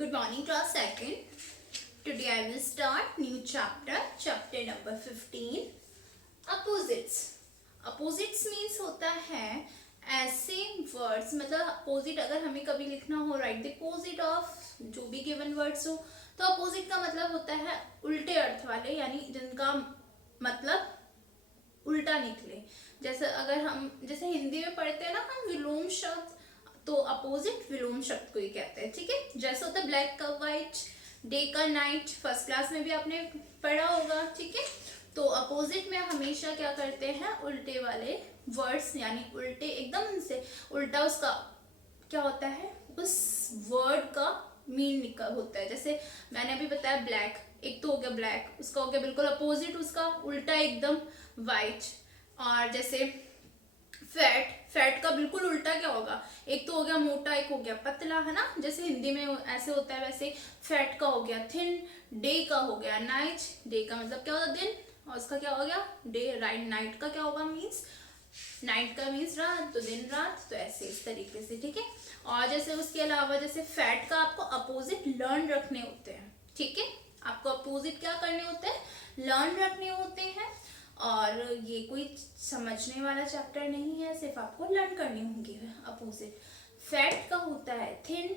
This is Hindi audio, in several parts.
Good morning, class second. Today I will start new chapter number 15. Opposites. Opposites means होता है ऐसे words, मतलब opposite अगर हमें कभी लिखना हो, write the opposite of जो भी given words हो, तो opposite का मतलब होता है उल्टे अर्थ वाले, यानी जिनका मतलब उल्टा निकले। जैसे अगर हम जैसे हिंदी में पढ़ते हैं ना हम विलोम शब्द, तो अपोजिट विलोम शब्द को ही कहते हैं। ठीक है, जैसे होता है ब्लैक का वाइट, डे का नाइट, फर्स्ट क्लास में भी आपने पढ़ा होगा। ठीक है, तो अपोजिट में हमेशा क्या करते हैं, उल्टे वाले वर्ड्स, यानी उल्टे एकदम से उल्टा उसका क्या होता है, उस वर्ड का मीन निकल होता है। जैसे मैंने अभी बताया ब्लैक, एक तो हो गया ब्लैक, उसका हो गया बिल्कुल अपोजिट, उसका उल्टा एकदम वाइट। और जैसे फैट, फैट का बिल्कुल उल्टा क्या होगा, एक तो हो गया मोटा, एक हो गया पतला, है ना। जैसे हिंदी में ऐसे होता है, वैसे फैट का हो गया थिन, डे का हो गया नाइट, डे का मतलब क्या होता है दिन, और उसका क्या हो गया डे, राइट। नाइट का क्या होगा, मीन्स नाइट का मीन्स रात, तो दिन रात, तो ऐसे इस तरीके से। ठीक है, और जैसे उसके अलावा जैसे फैट का आपको अपोजिट लर्न रखने होते हैं। ठीक है, आपको अपोजिट क्या करने होते हैं, लर्न रखने होते हैं। और ये कोई समझने वाला चैप्टर नहीं है, सिर्फ आपको लर्न करनी होंगी अपोजिट। फैट का होता है थिन,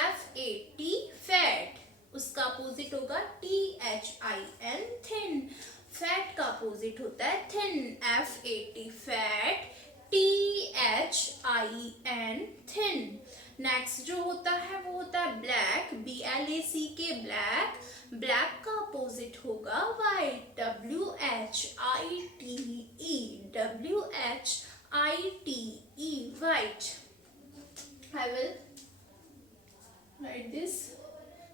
FAT फैट, उसका अपोजिट होगा THIN थिन। फैट का अपोजिट होता है thin, FAT fat, THIN thin. Next जो होता है वो होता है ब्लैक, BLACK ब्लैक, ब्लैक का अपोजिट होगा white, WHITE white. I will write this.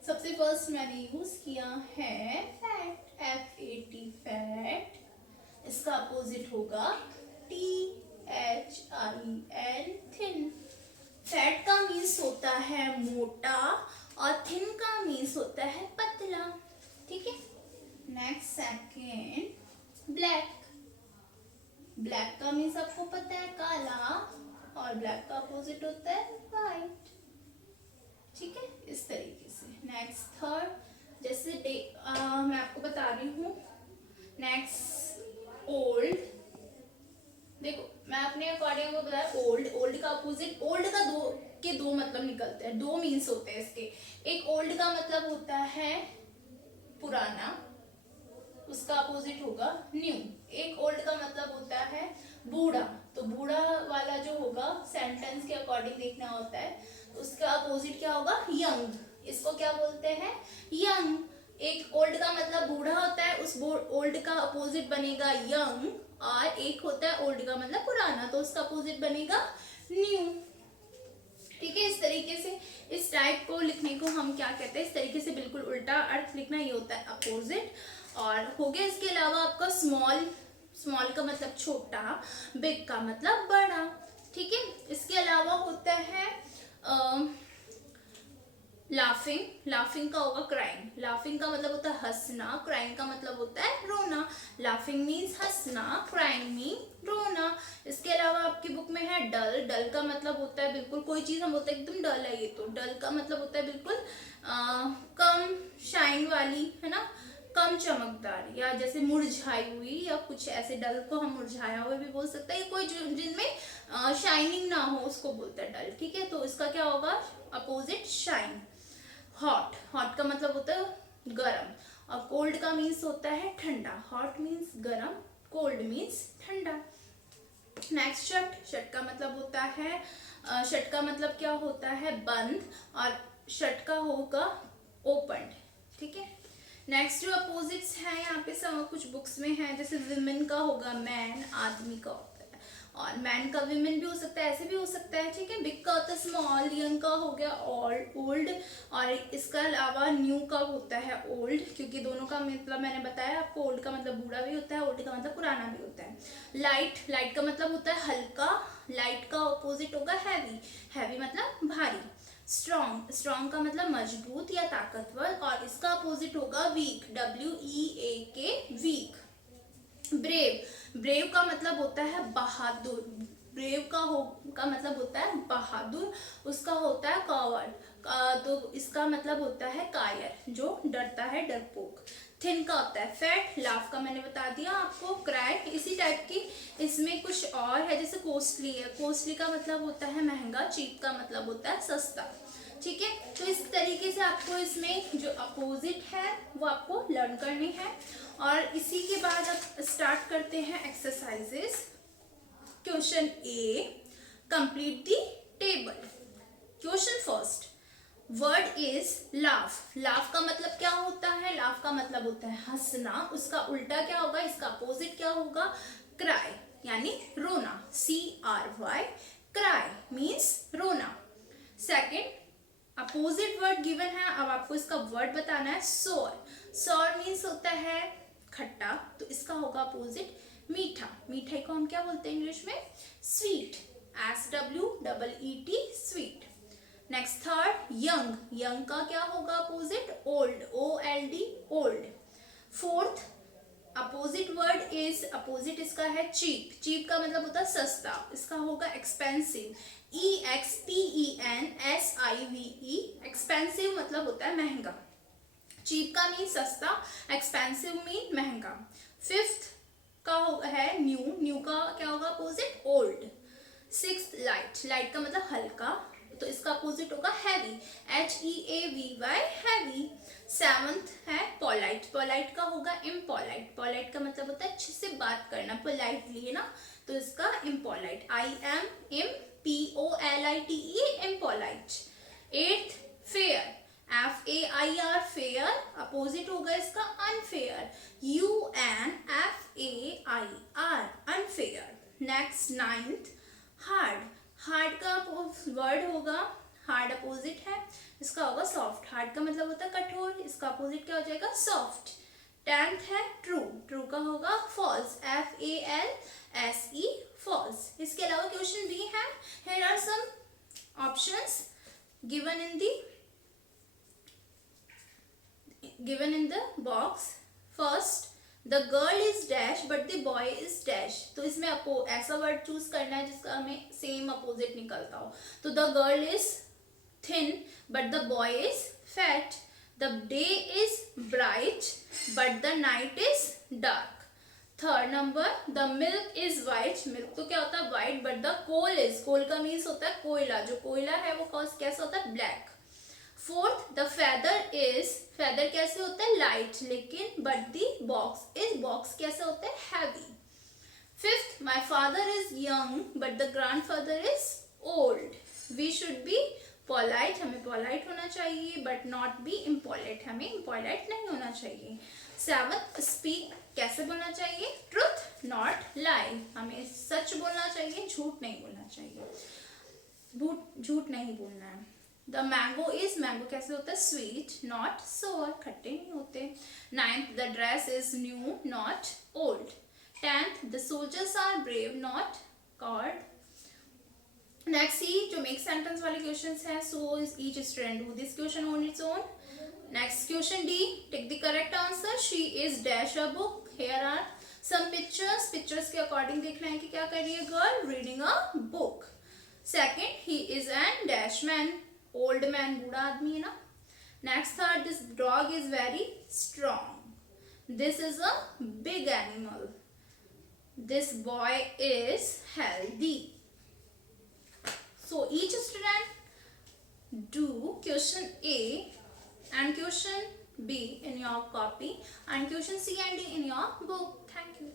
सबसे फर्स्ट मैंने यूज किया है फैट, FAT फैट, इसका अपोजिट होगा THIN थिन। फैट का मीन्स होता है मोटा और थिन का मीन्स होता है पतला। ठीक है, नेक्स्ट सेकेंड ब्लैक, ब्लैक का मीन्स आपको पता है काला, और ब्लैक का अपोजिट होता है वाइट। ठीक है, इस तरीके से। नेक्स्ट थर्ड, जैसे मैं आपको बता रही हूँ। नेक्स्ट ओल्ड, देखो मैं अपने अकॉर्डिंग को बताया ओल्ड, ओल्ड का अपोजिट, ओल्ड का दो मतलब निकलते हैं, दो मीन्स होते हैं इसके। एक ओल्ड का मतलब होता है पुराना, उसका अपोजिट होगा न्यू। एक ओल्ड का मतलब होता है बूढ़ा, तो बूढ़ा वाला जो होगा सेंटेंस के अकॉर्डिंग देखना होता है, उसका अपोजिट क्या होगा, यंग। इसको क्या बोलते हैं, यंग। एक ओल्ड का मतलब बूढ़ा होता है, उस ओल्ड का अपोजिट बनेगा यंग। और एक होता है ओल्ड का मतलब पुराना, तो उसका अपोजिट बनेगा न्यू। ठीक है, इस तरीके से इस टाइप को लिखने को हम क्या कहते हैं, इस तरीके से बिल्कुल उल्टा अर्थ लिखना, ये होता है अपोजिट। और हो गया इसके अलावा आपका स्मॉल, स्मॉल का मतलब छोटा, बिग का मतलब बड़ा। ठीक है, इसके अलावा होता है लाफिंग, लाफिंग का होगा क्राइंग, लाफिंग का मतलब होता है हंसना, क्राइंग का मतलब होता है रोना। लाफिंग मीन्स हंसना, क्राइंग मीन रोना। इसके अलावा आपकी बुक में है डल, डल का मतलब होता है बिल्कुल, कोई चीज हम बोलते हैं एकदम डल है ये, तो डल का मतलब होता है बिल्कुल कम शाइन वाली, है ना, कम चमकदार, या जैसे मुरझाई हुई, या कुछ ऐसे डल को हम मुरझाया हुआ भी बोल सकते हैं, कोई जिनमें शाइनिंग ना हो उसको बोलते हैं डल। ठीक है, तो इसका क्या होगा अपोजिट शाइन। हॉट, हॉट का मतलब होता है गरम, और कोल्ड का मीन्स होता है ठंडा। हॉट मीन्स गरम, कोल्ड मीन्स ठंडा। नेक्स्ट शट, शट का मतलब होता है शट का मतलब क्या होता है बंद, और शट का होगा ओपन। ठीक है, नेक्स्ट जो अपोजिट्स हैं यहाँ पे सब कुछ बुक्स में है, जैसे विमेन का होगा मैन, आदमी का होता है, और मैन का विमेन भी हो सकता है, ऐसे भी हो सकता है। ठीक है, बिग का होता है स्मॉल, यंग का हो गया ओल्ड, और इसका अलावा न्यू का होता है ओल्ड, क्योंकि दोनों का मतलब मैंने बताया आपको, ओल्ड का मतलब बूढ़ा भी होता है, ओल्ड का मतलब पुराना भी होता है। लाइट, लाइट का मतलब होता है हल्का, लाइट का अपोजिट होगा हैवी, हैवी मतलब भारी। स्ट्रॉन्ग, स्ट्रॉन्ग का मतलब मजबूत या ताकतवर, और इसका अपोजिट होगा weak, WEAK weak. Brave, brave का मतलब होता है बहादुर, ब्रेव का मतलब होता है बहादुर, उसका होता है कॉवर्ड, तो इसका मतलब होता है कायर, जो डरता है, डरपोक। थिन का होता है फैट। लाफ का मैंने बता दिया आपको। क्राई इसी टाइप की, इसमें कुछ और है, जैसे कॉस्टली है। कॉस्टली का मतलब होता है महंगा, चीप का मतलब होता है सस्ता। ठीक है, तो इस तरीके से आपको इसमें जो अपोजिट है वो आपको लर्न करनी है। और इसी के बाद अब स्टार्ट करते हैं exercises. Question A, complete the table. Question first, word is laugh. Laugh का मतलब क्या होता है? लाफ का मतलब होता है हंसना। उसका उल्टा क्या होगा, इसका अपोजिट क्या होगा? क्राई, यानी रोना। CRY, क्राई मीन्स रोना। सेकेंड, अपोजिट वर्ड गिवन है, अब आपको इसका वर्ड बताना है। सोर। सोर मीन्स होता है खट्टा, तो इसका होगा अपोजिट मीठा। मीठे को हम क्या बोलते हैं इंग्लिश में? Sweet. SWEET, sweet. Next third, young. Young का क्या होगा opposite? Old. OLD, old. Fourth, opposite word is, opposite इसका है चीप। चीप का मतलब होता है सस्ता, इसका होगा एक्सपेंसिव। EXPENSIVE, एक्सपेंसिव मतलब होता है महंगा। चीप का मीन सस्ता, एक्सपेंसिव मीन महंगा। फिफ्थ का है न्यू। न्यू का क्या होगा opposite? Old. Sixth, light. Light का मतलब हल्का, तो इसका अपोजिट होगा हैवी। HEAVY, heavy. सेवंथ है पोलाइट। पोलाइट का होगा इम्पोलाइट। पोलाइट का मतलब होता है अच्छे से बात करना, पोलाइटली, है ना, तो इसका impolite. IMPOLITE, impolite. Eighth, fair. FAIR, fair. Opposite होगा इसका unfair. UNFAIR, unfair. Next ninth, hard. Hard का वर्ड होगा, हार्ड अपोजिट है, इसका होगा सॉफ्ट। हार्ड का मतलब होता है कठोर, इसका अपोजिट क्या हो जाएगा? सॉफ्ट। टेंथ है ट्रू। ट्रू का होगा फॉल्स। FALSE, false. इसके अलावा क्वेश्चन बी है, here are some options given in the box. First, the girl is dash but the boy is dash. तो इसमें ऐसा वर्ड चूज करना है जिसका हमें सेम अपोजिट निकलता हो। तो the girl is thin but the boy is fat. The day is bright but the night is dark. Third number, the milk is white. Milk तो क्या होता है? white, but the coal is, coal का मीन्स होता है कोयला। जो कोयला है वो कैसा होता है? black. Fourth, the feather is, feather कैसे होता है? लाइट, लेकिन but the box is, box कैसे होता है? Heavy. Fifth, my father is young but the grandfather is old. We should be polite, हमें पोलाइट होना चाहिए, बट नॉट बी इम्पोलाइट, हमें इम्पोलाइट नहीं होना चाहिए. सेवंथ, स्पीक, कैसे बोलना चाहिए? ट्रुथ नॉट लाई, हमें सच बोलना चाहिए, झूठ नहीं बोलना चाहिए, झूठ नहीं बोलना है. द मैंगो इज, मैंगो कैसे होता है? स्वीट नॉट सोर, खट्टे नहीं होते. Ninth, the dress is new not old. Tenth, the soldiers are brave not coward. Next C, जो मेक सेंटेंस वाले क्वेश्चंस हैं, so is each student do this question on its own. Next question D, take the correct answer. She is dash a book. Here are some pictures. Pictures के अकॉर्डिंग देखना है कि क्या कर रही है girl? Reading a book. Second, he is N dash man. Old man, बूढ़ा आदमी है ना. Next third, this dog is very strong. This is a big animal. This boy is healthy. So each student do question A and question B in your copy and question C and D in your book. Thank you.